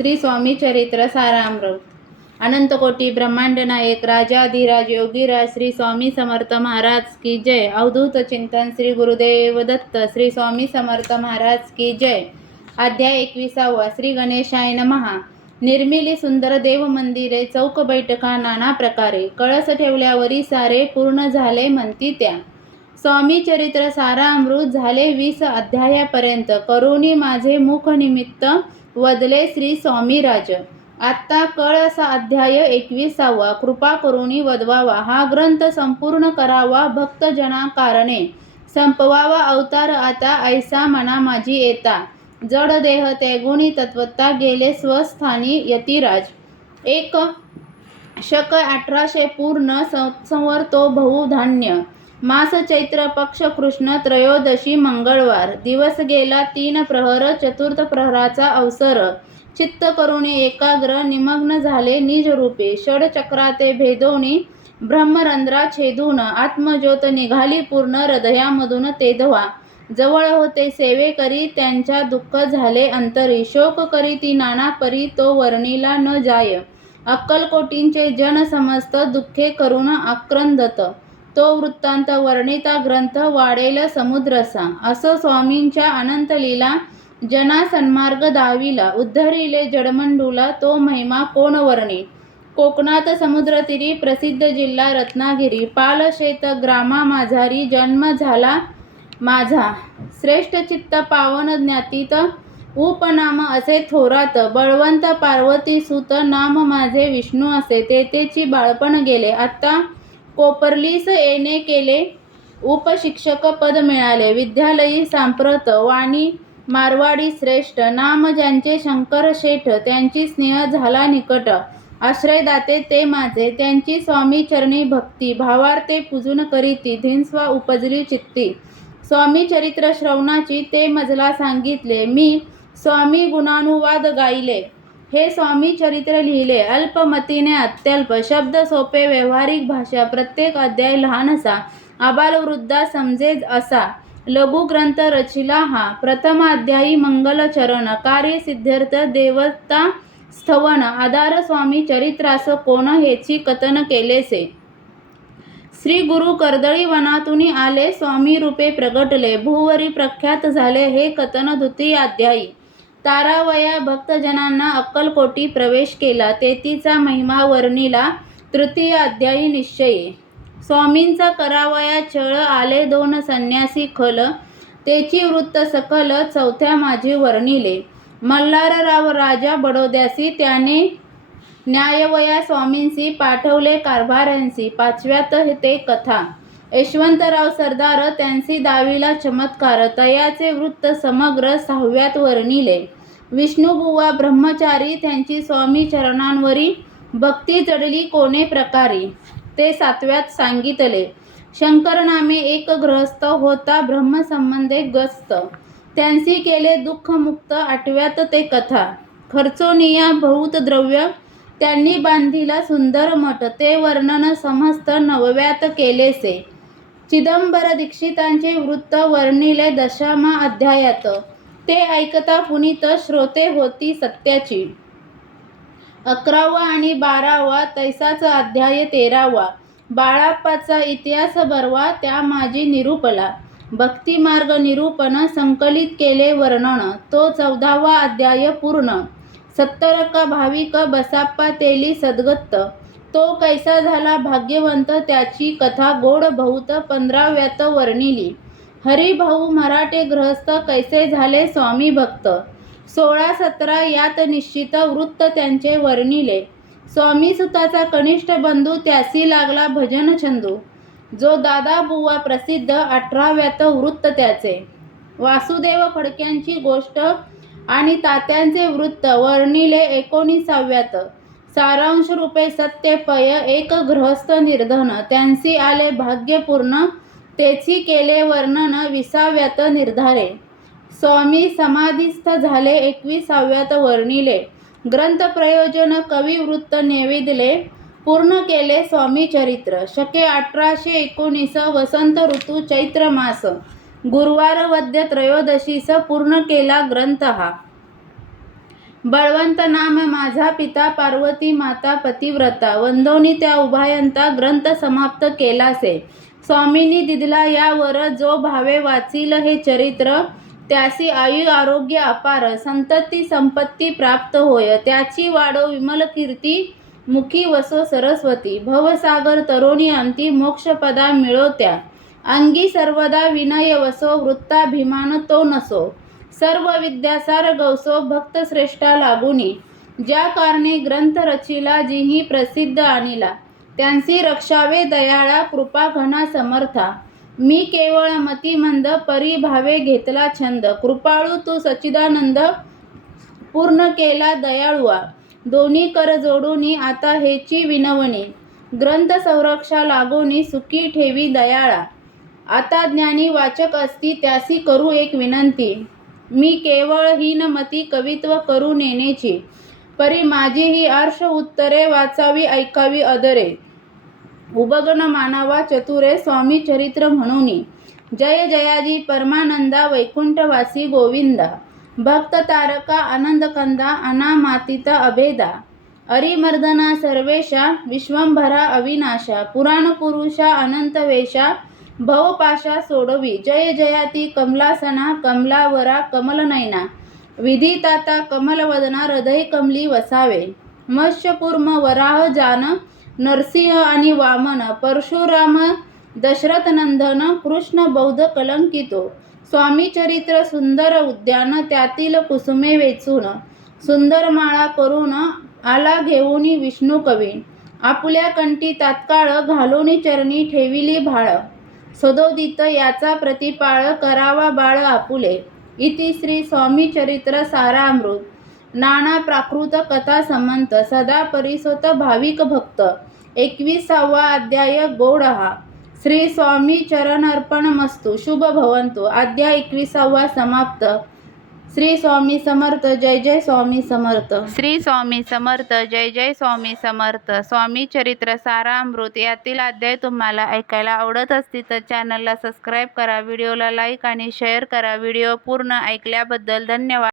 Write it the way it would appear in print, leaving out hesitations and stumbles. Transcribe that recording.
श्री स्वामी चरित्र सारामृत. अनंतकोटी ब्रह्मांड नायक राजाधिराज योगीराज श्री स्वामी समर्थ महाराज की जय. अवधूत चिंतन श्री गुरुदेव दत्त श्री स्वामी समर्थ महाराज की जय. अध्याय 21. श्री गणेशाय नमः. निर्मिली सुंदर देव मंदिरे, चौक बैठका नाना प्रकारे, कळस ठेवल्यावरी सारे पूर्ण झाले म्हणती त्या. स्वामी चरित्र सारामृत झाले 20 अध्यायापर्यंत. करुणी माझे मुख निमित्त वदले श्री स्वामीराज. आत्ता कळस अध्याय 21. कृपा करुणी वदवावा. हा ग्रंथ संपूर्ण करावा भक्तजना कारणे. संपवावा अवतार आता ऐसा मना माझी येता. जड देह त्यागुणी तत्वता गेले स्वस्थानी यतिराज. एक शक 1800 पूर्ण संवर तो बहुधान्य. मास चैत्र पक्ष कृष्ण त्रयोदशी मंगळवार. दिवस गेला 3 प्रहर. चतुर्थ प्रहराचा अवसर. चित्त करुणी एकाग्र निमग्न झाले निज रूपे. षडचक्राते भेदोनी ब्रह्मरंध्रा छेदून आत्मज्योत निघाली पूर्ण हृदयामधून तेधवा. जवळ होते सेवे करी त्यांच्या दुःख झाले अंतरी. शोक करी ती नाना परी तो वर्णिला न जाय. अक्कलकोटींचे जन समस्त दुःखे करून आक्रंदत. तो वृत्तांत वर्णिता ग्रंथ वाढेल समुद्रसा. असो स्वामींच्या अनंत लीला जना सन्मार्ग दाविला. उद्धरिले जडमंडूला तो महिमा कोण वर्णी. कोकणात समुद्रतीरी प्रसिद्ध जिल्हा रत्नागिरी. पालशेत ग्रामा माझारी जन्म झाला माझा. श्रेष्ठ चित्त पावन ज्ञातीत उपनाम असे थोरात. बळवंत पार्वती सुत नाम माझे विष्णू असे. तेथेची बाळपण गेले. आता कोपर्लीस येणे केले. उपशिक्षक पद मिळाले. विद्यालयी सांप्रत वाणी मारवाडी श्रेष्ठ. नाम ज्यांचे शंकर शेठ. त्यांची स्नेह झाला निकट. आश्रयदाते ते माझे. त्यांची स्वामी चरणी भक्ती. भावार्थे पूजून करीती धिन्स्वा उपजली चित्ती. स्वामी चरित्र श्रवणाची ते मजला सांगितले. मी स्वामी गुणानुवाद गायले. हे स्वामी चरित्र लिहिले अल्पमतीने अत्यल्प. शब्द सोपे व्यावहारिक भाषा. प्रत्येक अध्याय लहानसा. आबालवृद्धा समजेल असा. लघु ग्रंथ रचिला हा. प्रथम अध्यायी मंगलचरण. कार्य सिद्ध्यर्थ देवता स्थवन. आधार स्वामी चरित्रास कोण हेची कथन केलेसे. श्री गुरु कर्दळी वनातून आले. स्वामी रूपे प्रगटले. भूवरी प्रख्यात झाले हे कथन. द्वितीय अध्यायी तारावया भक्तजनांना अक्कलकोटी प्रवेश केला. तेथीचा महिमा वर्णिला. तृतीय अध्यायी निश्चयी स्वामींचा करावया छळ. आले 2 संन्यासी खल. तेची वृत्त सकल. चौथ्या माझी वर्णिले. मल्हारराव राजा बडोद्यासी. त्याने न्यायवया स्वामींसी पाठवले कारभाऱ्यांसी. 5व्यात ते कथा. यशवंतराव सरदार त्यांसी दाविला चमत्कार. तयाचे वृत्त समग्र. 6व्यात वर्णिले. विष्णुबुवा ब्रह्मचारी. त्यांची स्वामी चरणांवरी भक्ती जडली कोणे प्रकारी. ते 7व्यात सांगितले. शंकर नामे एक गृहस्थ होता ब्रह्मसंबंधे गस्त. त्यांसी केले दुःख मुक्त. 8व्यात ते कथा. खर्चोनिया बहुत द्रव्य. त्यांनी बांधिला सुंदर मठ. ते वर्णन समस्त 9व्यात केलेसे. चिदंबर दीक्षितांचे वृत्त वर्णिले 10व्या अध्यायात. ते ऐकता पुनीत श्रोते होती सत्याची. 11वा आणि 12वा तैसाच अध्याय. 13वा बाळाप्पाचा इतिहास बरवा. त्या माझी निरूपला. भक्तिमार्ग निरूपण संकलित केले वर्णन. तो 14वा अध्याय पूर्ण. 70 भाविक बसाप्पा तेली सद्गत. तो कैसा झाला भाग्यवंत त्याची कथा गोड बहुत. 15व्यात वर्णिली. हरिभाऊ मराठे गृहस्थ कैसे झाले स्वामी भक्त. 16-17 यात निश्चित वृत्त त्यांचे वर्णिले. स्वामी सुताचा कनिष्ठ बंधू त्यासी लागला भजन छंदू. जो दादा बुवा प्रसिद्ध. 18व्यात वृत्त त्याचे. वासुदेव फडक्यांची गोष्ट आणि तात्यांचे वृत्त वर्णिले 19व्यात. सारांश रूपे सत्यपय. एक गृहस्थ निर्धन. त्यांसी आले भाग्यपूर्ण. तेची केले वर्णन 20व्यात निर्धारे. स्वामी समाधीस्थ झाले 21व्यात वर्णिले. ग्रंथ प्रयोजन कवी वृत्त नैवेदले. पूर्ण केले स्वामी चरित्र. शके 1819 वसंत ऋतू चैत्र मास. गुरुवार वद्य त्रयोदशीस पूर्ण केला ग्रंथ हा. बळवंत नाम माझा पिता, पार्वती माता पतिव्रता, वंदोनी त्या उभयंता, ग्रंथ समाप्त केलासे. स्वामींनी दिदला यावर, जो भावे वाचिल हे चरित्र, त्यासी आयु आरोग्य अपार, संतती संपत्ती प्राप्त होय. त्याची वाढो विमल कीर्ती, मुखी वसो सरस्वती, भवसागर तरोणी अंती, मोक्षपदा मिळो त्या. अंगी सर्वदा विनय वसो, वृत्ताभिमान तो नसो, सर्व विद्यासार गवसो, भक्त श्रेष्ठा लागुनी. ज्या कारणे ग्रंथ रचिला, जिही प्रसिद्ध आणिला, त्यांसी रक्षावे दयाळा, कृपा घना समर्था. मी केवळ मतिमंद, परी भावे घेतला छंद, कृपाळू तू सच्चिदानंद, पूर्ण केला दयाळुआ. दोन्ही कर जोडूनी आता हेची विनवणी, ग्रंथ संरक्षा लागोनी, सुखी ठेवी दयाळा. आता ज्ञानी वाचक असती, त्यासी करू एक विनंती, मी केवळ हीनमती, कवित्व करू नेनेची, परी माझी ही आर्ष उत्तरे, वाचावी ऐकावी अदरे. उबगण मानावा चतुरे, स्वामी चरित्र म्हणूनी. जय जयाजी परमानंदा, वैकुंठवासी गोविंदा, भक्त तारका आनंद कंदा, अनामातीत अभेदा. अरिमर्दना सर्वेशा, विश्वंभरा अविनाशा, पुराण पुरुषा अनंत वेशा, भवपाशा सोडवी. जय जयाती कमलासना, कमलावरा कमलनयना, विधिताता कमलवदना, हृदय कमली वसावे. मत्स्यकूर्म वराह जान, नरसिंह आणि वामन, परशुराम दशरथनंदन, कृष्ण बौद्ध कलंकितो. स्वामी चरित्र सुंदर उद्यान, त्यातील कुसुमे वेचून, सुंदर माळा करून आला घेऊनी विष्णू कवी. आपुल्या कंठी तात्काळ, घालूनी चरणी ठेविली भाळ, सदोदित याचा प्रतिपाळ, करावा बाळ आपुले. इति श्री स्वामी चरित्र सारामृत. नाना प्राकृत कथा समंत, सदा परिसोत भाविक भक्त. 21वा अध्याय गौड हा. श्री स्वामी चरणर्पणमस्तु. शुभ भवंतु. अध्याय 21वा समाप्त. श्री स्वामी समर्थ. जय जय स्वामी समर्थ. श्री स्वामी समर्थ. जय जय स्वामी समर्थ. स्वामी चरित्र सारामृत यातील अध्याय तुम्हाला ऐकायला आवडत असतील तर चॅनलला सबस्क्राईब करा, व्हिडिओला लाईक आणि शेअर करा. व्हिडिओ पूर्ण ऐकल्याबद्दल धन्यवाद.